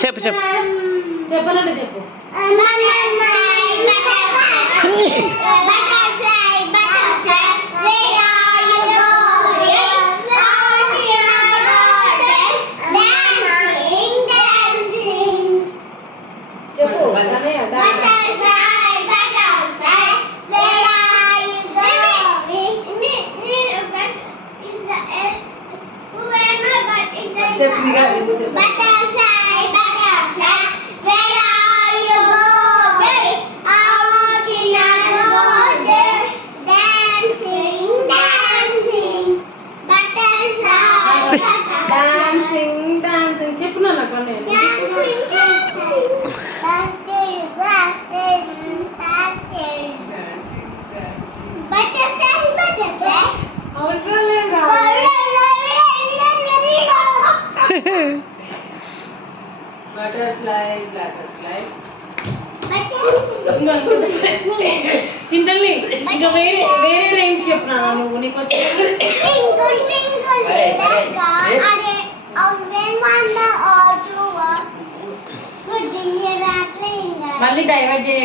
చెప్పు చెప్పు చెప్పనంటే చెప్పు. చెప్పున్నా అవసరం లేదా? చింతల్ని ఇంకా వేరే వేరే రేంజ్ చెప్పినా నువ్వు నీకు మళ్ళీ డైవర్ట్ చేయ